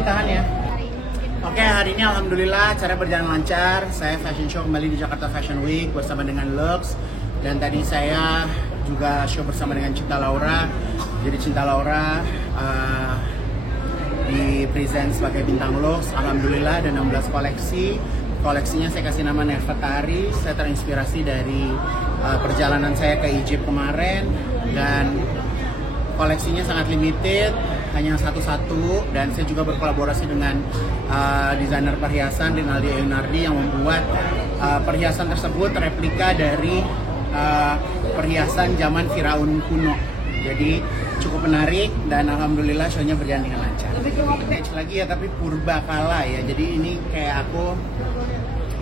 ditahan ya. Oke, hari ini alhamdulillah acara berjalan lancar. Saya fashion show kembali di Jakarta Fashion Week bersama dengan Lux. Dan tadi saya juga show bersama dengan Cinta Laura. Jadi Cinta Laura di present sebagai bintang Lux. Alhamdulillah ada 16 koleksi. Koleksinya saya kasih nama Nefertari. Saya terinspirasi dari perjalanan saya ke Egypt kemarin. Dan koleksinya sangat limited, hanya satu-satu. Dan saya juga berkolaborasi dengan desainer perhiasan Rinaldi Eunardi yang membuat perhiasan tersebut replika dari perhiasan zaman Firaun kuno. Jadi cukup menarik dan alhamdulillah show-nya berjalan dengan lancar. Lagi ya, tapi purba kala ya. Jadi ini kayak aku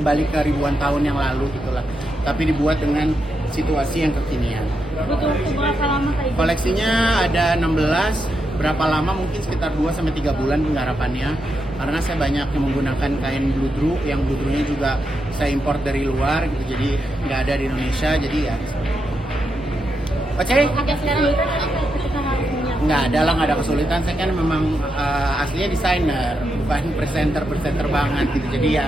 balik ke ribuan tahun yang lalu gitulah. Tapi dibuat dengan situasi yang kekinian. Butuh berapa lama kayak gitu? Koleksinya ada 16. Berapa lama? Mungkin sekitar 2-3 bulan penggarapannya. Karena saya banyak yang menggunakan kain bludru, yang bludrunya juga saya import dari luar gitu. Jadi nggak ada di Indonesia. Jadi ya. Oke. Agak sekarang ketika harus punya. Nggak ada lah, nggak ada kesulitan. Saya kan memang aslinya desainer, bukan presenter banget gitu. Jadi ya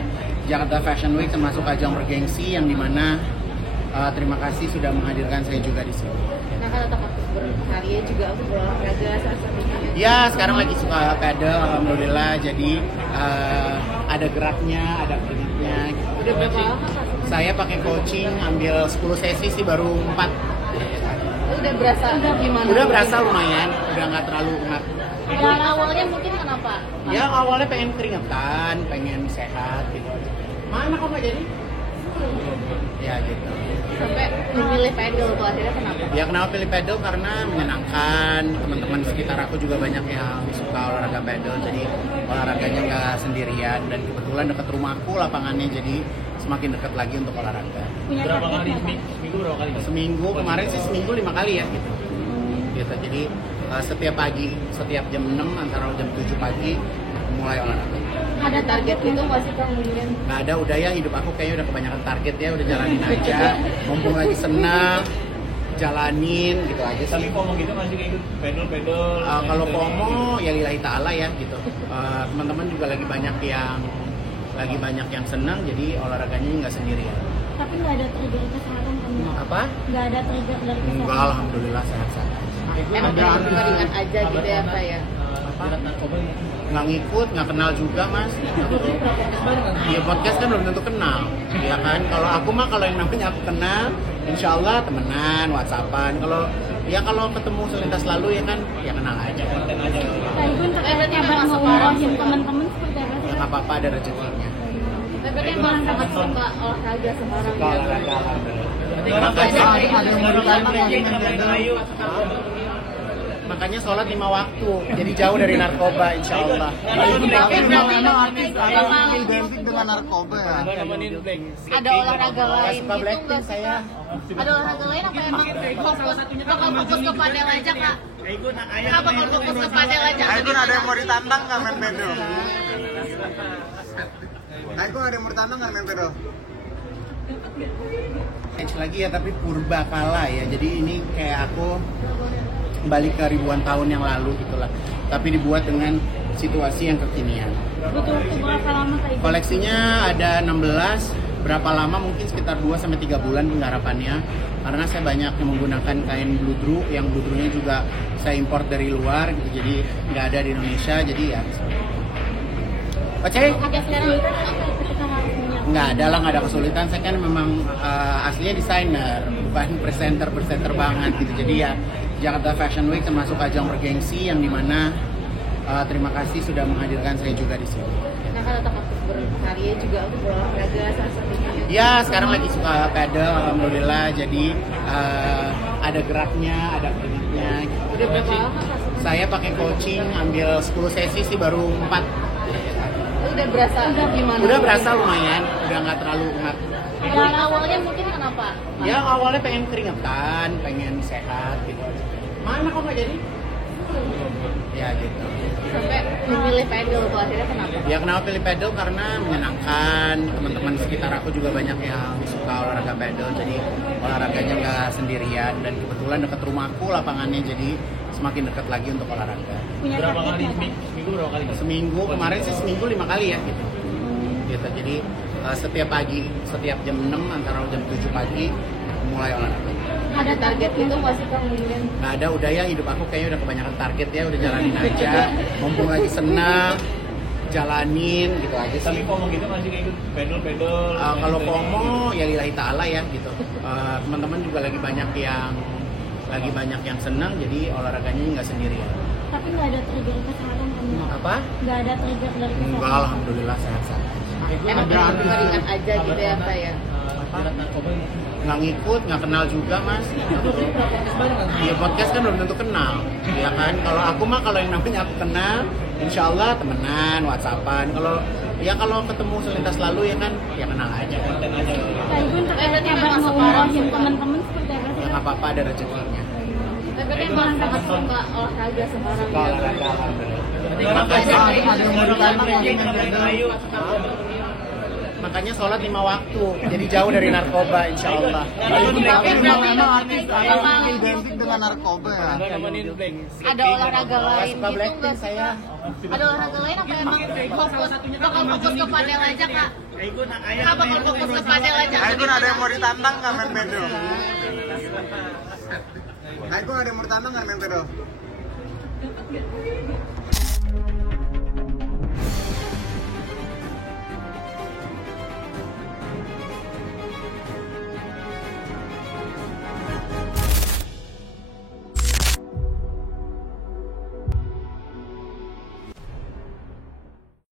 Jakarta Fashion Week termasuk ajang bergengsi yang dimana terima kasih sudah menghadirkan saya juga di sini. Nah, kalau tetap aktif berkarya juga untuk berolahraga salah satunya. Ya, sekarang lagi suka pedal, alhamdulillah. Jadi ada geraknya, ada keringatnya. Gitu. Udah berapa lama Kak? Saya pakai coaching, ambil 10 sesi sih, baru 4. Udah berasa gimana? Udah berasa lumayan, udah nggak terlalu enak. Yang awalnya mungkin kenapa? Ya awalnya pengen keringetan, pengen sehat gitu aja. Mana kok nggak jadi? Ya gitu. Sampai memilih pedal tuh akhirnya kenapa? Ya kenapa pilih pedal? Karena menyenangkan. Teman-teman di sekitar aku juga banyak yang suka olahraga pedal. Jadi olahraganya nggak sendirian. Dan kebetulan dekat rumahku lapangannya, jadi semakin dekat lagi untuk olahraga. Punya Berapa target kali? nggak, Kak? Seminggu berapa kali? Seminggu, kemarin sih seminggu 5 kali ya gitu. Gitu. Jadi setiap pagi, setiap jam 6 antara jam 7 pagi mulai olahraga. Ada target gitu masih kemudian? Nggak ada, udah ya, hidup aku kayaknya udah kebanyakan target ya, udah jalanin aja. Mumpung lagi senang, jalanin gitu aja Tapi sih. FOMO gitu masih kayak gitu, pedal. Kalau FOMO ya lillahi ta'ala ya gitu. Teman-teman juga lagi banyak yang senang, jadi olahraganya nggak sendirian. Tapi nggak ada trigger kesehatan kan? Apa? Nggak ada trigger dari kesehatan? Enggak, alhamdulillah sehat-sehat. Emang ringan aja gitu ya Kak ya? narkoba Nggak ngikut, nggak kenal juga mas. Iya, podcast kan belum tentu kenal, ya kan. Kalau aku mah kalau yang namanya aku kenal, insya Allah temenan, whatsappan. Kalau ketemu selintas lalu ya kan, ya kenal aja. konten aja. Kak Igun terkait kabar ngomongin teman-teman seperti apa sih? Ya nggak apa-apa, ada rezekinya. Tapi emang sangat suka olahraga sekarang Suka ya? olahraga, alhamdulillah. Makanya sholat 5 waktu, jadi jauh dari narkoba insya Allah. Identik dengan narkoba ya. Ada olahraga lain Suka gitu Blackpink nggak sih? saya. Ada olahraga lain apa emang fokus ke padel aja Kak? Kenapa kalau fokus ke padel aja? Aikun ada yang mau ditantang nggak main pedal? Aikun ada yang mau ditantang nggak main pedal? Lagi ya, tapi purba kala ya. Jadi ini kayak aku balik ke ribuan tahun yang lalu gitulah. Tapi dibuat dengan situasi yang kekinian. Butuh berapa lama kayak gitu? Koleksinya ada 16. Berapa lama? Mungkin sekitar 2-3 bulan penggarapannya. Karena saya banyak yang menggunakan kain bludru, yang bludrunya juga saya import dari luar gitu. Jadi nggak ada di Indonesia. Jadi ya. Oke. Agak sekarang ketika harus punya. Nggak ada lah, nggak ada kesulitan. Saya kan memang aslinya desainer, bukan presenter banget gitu. Jadi ya Jakarta Fashion Week termasuk ajang bergengsi yang dimana terima kasih sudah menghadirkan saya juga di sini. Nah, kalau tetap aktif berkarya juga untuk berolahraga salah satunya. Ya, sekarang lagi suka pedal, alhamdulillah. Jadi ada geraknya, ada keringatnya. Gitu. Udah berapa lama Kak? Saya pakai coaching, ambil 10 sesi sih, baru 4. Udah berasa gimana? Udah berasa lumayan, udah nggak terlalu enak. Yang awalnya mungkin kenapa? Ya awalnya pengen keringetan, pengen sehat gitu aja. Mana kok nggak jadi? Ya gitu. Sampai memilih pedal tuh akhirnya kenapa? Ya kenapa pilih pedal? Karena menyenangkan. Teman-teman di sekitar aku juga banyak yang suka olahraga pedal. Jadi olahraganya nggak sendirian. Dan kebetulan dekat rumahku lapangannya, jadi semakin dekat lagi untuk olahraga. Berapa kali seminggu berapa kali? Seminggu kemarin sih seminggu 5 kali ya gitu. Gitu. Jadi setiap pagi, setiap jam 6 antara jam 7 pagi mulai olahraga. Ada target itu nggak sih Kang? Nggak ada, udah ya hidup aku kayaknya udah kebanyakan target ya, udah jalanin aja. Mumpung lagi senang, jalanin gitu aja sih. Tapi FOMO gitu masih kayak ikut pedal. Kalau FOMO ya lillahi ta'ala ya gitu. Teman-teman juga lagi banyak yang senang, jadi olahraganya nggak sendirian. Tapi nggak ada trigger kesehatan kan? Apa? Nggak ada trigger dari kesehatan. Enggak, alhamdulillah sehat-sehat. Emang ringan aja gitu ya Pak ya? Jerat narkoba gitu. Nggak ngikut, nggak kenal juga mas. Iya podcast kan belum tentu kenal, ya kan. Kalau aku mah kalau yang namanya aku kenal, insya Allah temenan, whatsappan. Kalau ketemu selintas lalu ya kan, ya kenal aja. Pak Igun terkait kabar ngomongin teman-teman seperti apa sih? Ya nggak apa-apa, ada rezekinya. Tapi kan emang sangat suka olahraga sekarang. Suka olahraga, alhamdulillah. Makanya sholat 5 waktu, jadi jauh dari narkoba insya Allah. Identik dengan narkoba ya. Ada olahraga lain Suka gitu Blackpink nggak sih? saya. Ada olahraga lain apa emang bakal fokus ke padel aja Kak? Kenapa bakal fokus ke padel aja? Aigun ada yang mau ditantang nggak main pedal? Aigun ada yang mau ditantang nggak main pedal?